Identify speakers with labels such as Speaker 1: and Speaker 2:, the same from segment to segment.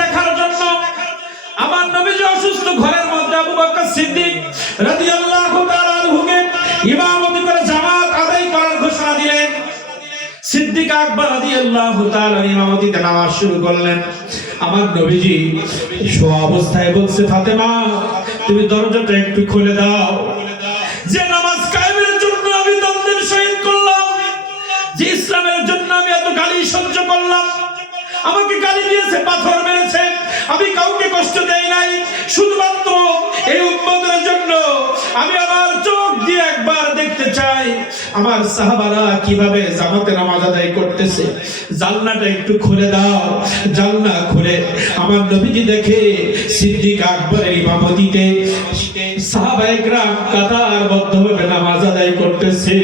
Speaker 1: দেখার জন্য আমার নবীজি অসুস্থ ঘরের মধ্যে আবু বকর সিদ্দিক রাদিয়াল্লাহু তাআলা আনহুকে ইমামতি করে জামাত আদায় করার ঘোষণা দিলেন। সিদ্দিক আকবর রাদিয়াল্লাহু তাআলা ইমামতিতে নামাজ শুরু করলেন। আমার নবীজি শোয়া অবস্থায় বলছে, ফাতেমা, তুমি দরজাটা একটু খুলে দাও। যে নামাজ কায়েমের জন্য আমি দ্বন্দ্বের শহীদ করলাম, যে ইসলামের জন্য আমি এত গালি সহ্য করলাম আমাকে গালি দিয়েছে, পাথর মেরেছে। আমি কাউকে কষ্ট দেই নাই। শুধুমাত্র এই উম্মতের জন্য আমি আমার চোখ দিয়ে একবার দেখতে চাই, আমার সাহাবারা কীভাবে জামাতে নামাজ আদায় করতেছে। জানলাটা একটু খুলে দাও জানলা খুলে। আমার নবীজি দেখে সিদ্দিক আকবরের ইমামতিতে সাহাবাইকরাম কাতারবদ্ধভাবে নামাজ আদায় করতেছে।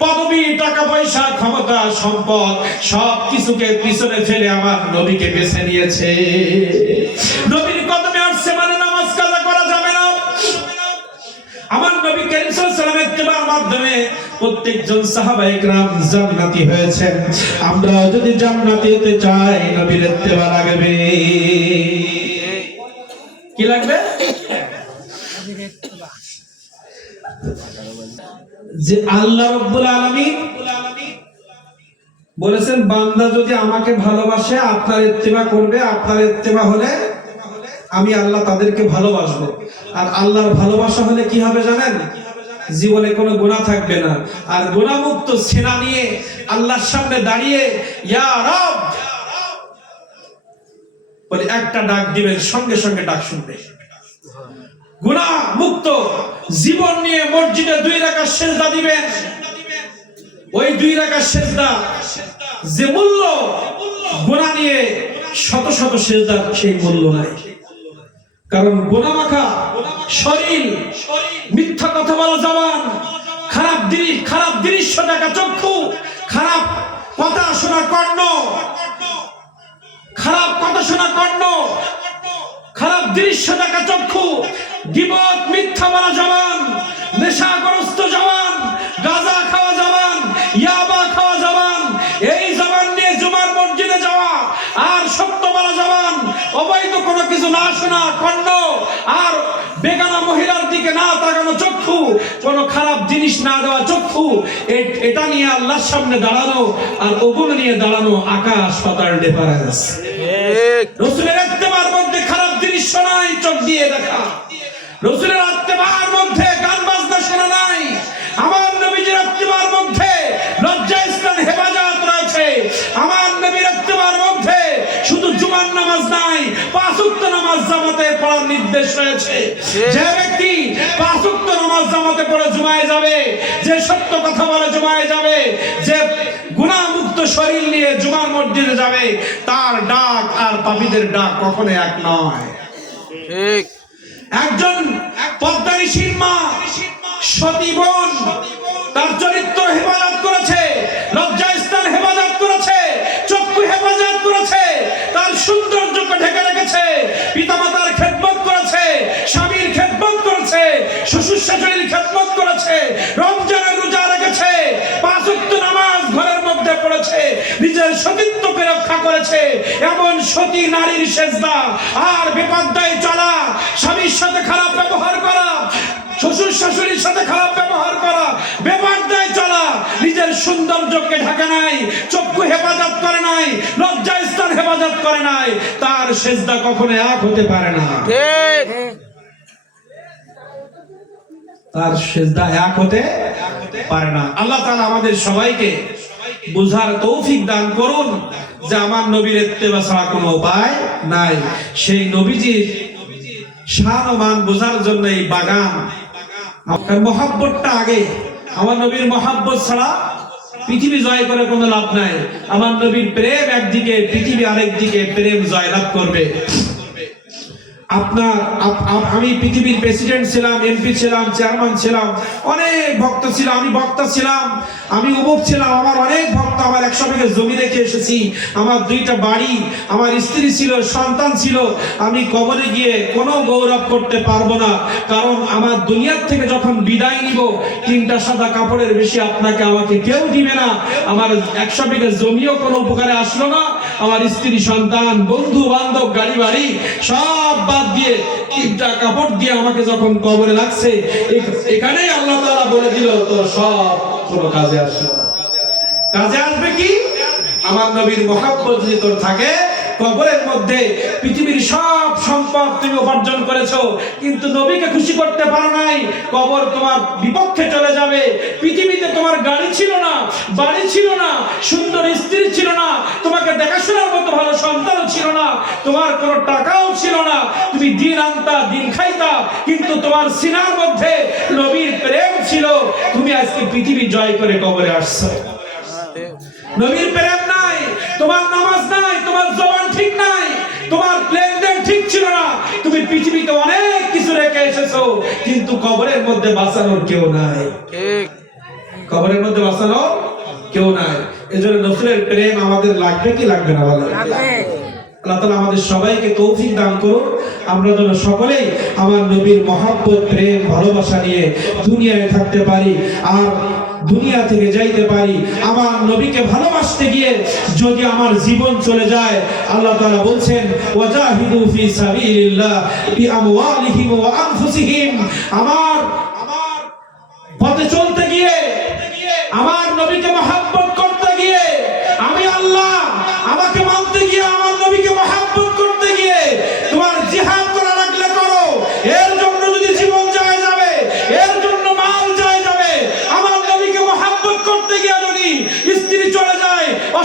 Speaker 1: পদবী, টাকা পয়সা, ক্ষমতা, সম্পদ, সব কিছুকে পিছনে ফেলে আমার নবীকে বেছে নিয়েছে। নবীর কদমে আসছে মানে নামাজ কাজা করা যাবে না। আমার নবী আলাইহি মাধ্যমে প্রত্যেকজন সাহাবা একরাম জান্নাতি হয়েছেন। আমরা যদি জান্নাতি হতে চাই, নবীর লাগবে। কি লাগবে? যে আল্লাহ রাব্বুল আলামিন বলেছেন, বান্দা যদি আমাকে ভালোবাসে, আপনার ইত্তেবা করবে। আপনার ইত্তেবা হলে আমি আল্লাহ তাদেরকে ভালোবাসবো। আর আল্লাহর ভালোবাসা হলে কি হবে জানেন? জীবনে কোনো গুনাহ থাকবে না। আর গুনাহমুক্ত সেনা নিয়ে আল্লাহর সামনে দাঁড়িয়ে, ইয়া রব! বলে একটা ডাক দিবেন, সঙ্গে সঙ্গে ডাক শুনবে। গুনাহ মুক্ত জীবন নিয়ে মসজিদে দুই রাকাত সেজদা দিবেন। ওই দুই রাকাত সেজদা যে মূল্য গুনাহ নিয়ে শত শত সেজদার সেই মূল্য নাই। কারণ গোনা মাখা শরীর, মিথ্যা কথা বলা জবান, খারাপ দৃশ্য খারাপ দৃশ্য দেখা চক্ষু, খারাপ কথা শোনা কর্ণ, খারাপ কথা শোনা কর্ণ, খারাপ দৃশ্য দেখা চক্ষু গিবত মিথ্যা বলা জবান নেশাগ্রস্ত জবান গাঁজা খাওয়া জবান ইয়াবা খাওয়া জবান এই জবান নিয়ে জুমার মসজিদে যাওয়া আর সত্য বলা জবান অবৈধ কোনো কিছু না শোনা কর্ণ আর বেগানা মহিলার দিকে না তাকানো চক্ষু কোন খারাপ জিনিস না দেওয়া চক্ষু এটা নিয়ে আল্লাহর সামনে দাঁড়ানো আর ওগুলো নিয়ে দাঁড়ানো আকাশ পাতাল ডিফারেন্স রসুলের আত্মেবার মধ্যে খারাপ দৃশ্য নাই চোখ দিয়ে দেখা। রসুলের আত্মেবার মধ্যে গান বাজনা শোনা নাই। আমার নবীজির আত্মেবার মধ্যে লজ্জা স্থান হেফাজত রয়েছে। আমার নবীর আত্মেবার মধ্যে শুধু জুমার নামাজ নাই, পাঁচ নামাজ জামাতে পড়ার নির্দেশ রয়েছে। যে ব্যক্তি পাঁচ নামাজ জামাতে পড়ে জুমায় যাবে, যে সত্য কথা বলে জুমায় যাবে, যে গুণামুক্ত শরীর নিয়ে জুমার মসজিদে যাবে, তার ডাক আর পাপীদের ডাক কখনো এক নয়।
Speaker 2: ঠিক।
Speaker 1: একজন পদ্মানিসীর মা সতী করেছে এমন সতী নারীর সেজদা। আর বেপাদ্দায় চলা স্বামীর সাথে খারাপ ব্যবহার করা শ্বশুর শাশুড়ির সাথে খারাপ ব্যবহার করা বেপাদ্দায় চলা নিজের সৌন্দর্যকে ঢাকা নাই চক্ষু হেফাজত করে নাই লজ্জা স্থান হেফাজত করে নাই তার সেজদা কখনো এক হতে পারে না। তার সেজদা এক হতে পারে না। আল্লাহ তাআলা আমাদের সবাইকে বুঝার তৌফিক দান করুন। যে আমার নবীর এত্তেবা ছাড়া কোনো উপায় নাই। সেই নবীজির শান ও মান বোঝার জন্য এই বাগান আপনার মহাব্বতটা আগে। আমার নবীর মহাব্বত ছাড়া পৃথিবী জয় করে কোনো লাভ নাই। আমার নবীর প্রেম একদিকে, পৃথিবী আরেকদিকে প্রেম জয় লাভ করবে। আপনার, আপ- আপ- আমি পৃথিবীর প্রেসিডেন্ট ছিলাম এমপি ছিলাম চেয়ারম্যান ছিলাম, অনেক ভক্ত ছিলাম আমি বক্তা ছিলাম, আমি উমুক ছিলাম, আমার অনেক ভক্ত, আমার একশো বিঘে জমি রেখে এসেছি, আমার দুইটা বাড়ি, আমার স্ত্রী ছিল, সন্তান ছিল, আমি কবরে গিয়ে কোনো গৌরব করতে পারব না, কারণ আমার দুনিয়ার থেকে যখন বিদায় নিব, তিনটা সাদা কাপড়ের বেশি আপনাকে আমাকে কেউ দিবে না, আমার একশো বিঘে জমিও কোনো উপকারে আসলো না, আমার স্ত্রী, সন্তান, বন্ধু, বান্ধব, গাড়ি বাড়ি, সব বাদ দিয়ে, তিনটা কাপড় দিয়ে আমাকে যখন কবরে লাগছে এখানেই আল্লাহ তাআলা বলে দিল তো সব কোনো কাজে আসবে কাজে আসবে কি? আমার নবীর মহাব্বত যদি তোর থাকে, কবরের মধ্যে পৃথিবীর সব সম্পদ তুমি উপার্জন করেছ, কিন্তু নবীকে খুশি করতে পারো নাই, কবর তোমার বিপক্ষে চলে যাবে। পৃথিবীতে তোমার গাড়ি ছিল না, বাড়ি ছিল না, সুন্দর স্ত্রী ছিল না, তোমাকে ভালো সন্তান ছিল না তোমার কোনো টাকাও ছিল না। তুমি দিন আনতা দিন খাইতা কিন্তু তোমার সিনার মধ্যে নবীর প্রেম ছিল। তুমি আজকে পৃথিবী জয় করে কবরে আসছো। নবীর প্রেম নাই তোমার নামাজ নাই তোমার জবান ঠিক নাই তোমার লেনদেন ঠিক ছিল না। তুমি পৃথিবীতে অনেক কিছু রেখে এসেছ কিন্তু কবরের মধ্যে বাঁচানোর কেউ নাই। কবরের মধ্যে বাঁচানোর কেউ নাই। এজন্য নফলের প্রেম আমাদের লাগবে কি লাগবে না বলো? আল্লাহ তাআলা আমাদের সবাইকে তৌফিক দান করুন। আমরা যেন সকলেই আমার নবীর মহাব্বত, প্রেম, ভালোবাসা নিয়ে দুনিয়ায় থাকতে পারি আর দুনিয়া থেকে যাইতে পারি। আমার নবীকে ভালোবাসতে গিয়ে যদি আমার জীবন চলে যায়, আল্লাহ তাআলা বলছেন, ওয়াজাহিদু আমার পথে চলতে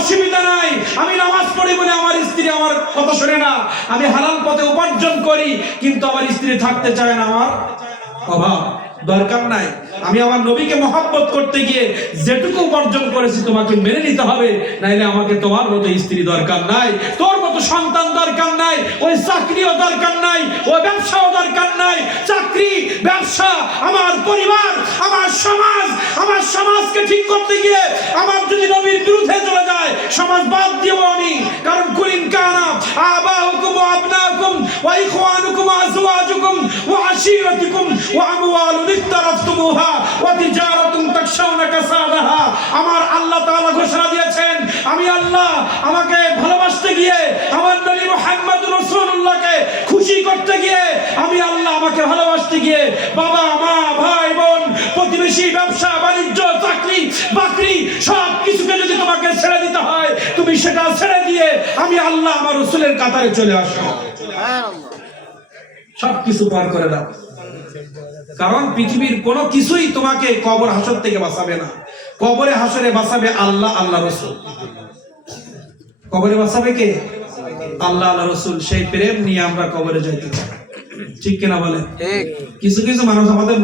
Speaker 1: অসুবিধা নাই। আমি নামাজ পড়ি বলে আমার স্ত্রী আমার কথা শোনে না। আমি হালাল পথে উপার্জন করি, কিন্তু আমার স্ত্রী থাকতে চায় না আমার অভাব। দরকার নাই। আমি আমার নবীকে মহাব্বত করতে গিয়ে যেটুকু উপার্জন করেছি তোমাকে মেনে নিতে হবে, নাইলে আমাকে তোমার মতো স্ত্রী দরকার নাই। তোর মতো সন্তান দরকার নাই, ওই চাকরিও দরকার নাই, ওই ব্যবসাও দরকার নাই। চাকরি, ব্যবসা, আমার পরিবার, আমার সমাজ সমাজকে ঠিক করতে গিয়ে আমার যদি নবীর বিরুদ্ধে চলে যায়, সমাজ বাদ দিব আমি। কারণ কুলিন কানা আবাহুকুম ওয়া আবনাকুম ওয়া ইখওয়ানুকুম ওয়া আজওয়াজুকুম ওয়া আশীরাতুকুম ওয়া আমওয়ালুন ইক্তারাফতুমুহা ওয়া তিজারাতুন তাকশাউনা কাসাদাহা। আমার আল্লাহ তাআলা ঘোষণা দিয়েছেন, আমি আল্লাহ আমাকে ভালোবাসতে গিয়ে, আমার নবী মুহাম্মদ রাসূলুল্লাহকে খুশি করতে গিয়ে, আমি আল্লাহ আমাকে ভালোবাসতে গিয়ে, বাবা, মা, ভাই, বোন, প্রতিবেশী, ব্যবসা বাকরি সব কিছুকে যদি তোমাকে ছেড়ে দিতে হয় তুমি সেটা ছেড়ে দিয়ে আমি আল্লাহ আমার রসুলের কাতারে চলে আসো সব কিছু পার করে দাও। কারণ পৃথিবীর কোনো কিছুই তোমাকে কবর হাসর থেকে বাঁচাবে না। কবরে হাসরে বাঁচাবে আল্লাহ আল্লাহ রসুল। কবরে বাঁচাবে কে? আল্লাহ আল্লাহ রসুল। সেই প্রেম নিয়ে আমরা কবরে যাইতে চাই। ঠিক কিনা বলেন?
Speaker 2: ঠিক।
Speaker 1: কিছু কিছু মানুষ আমাদের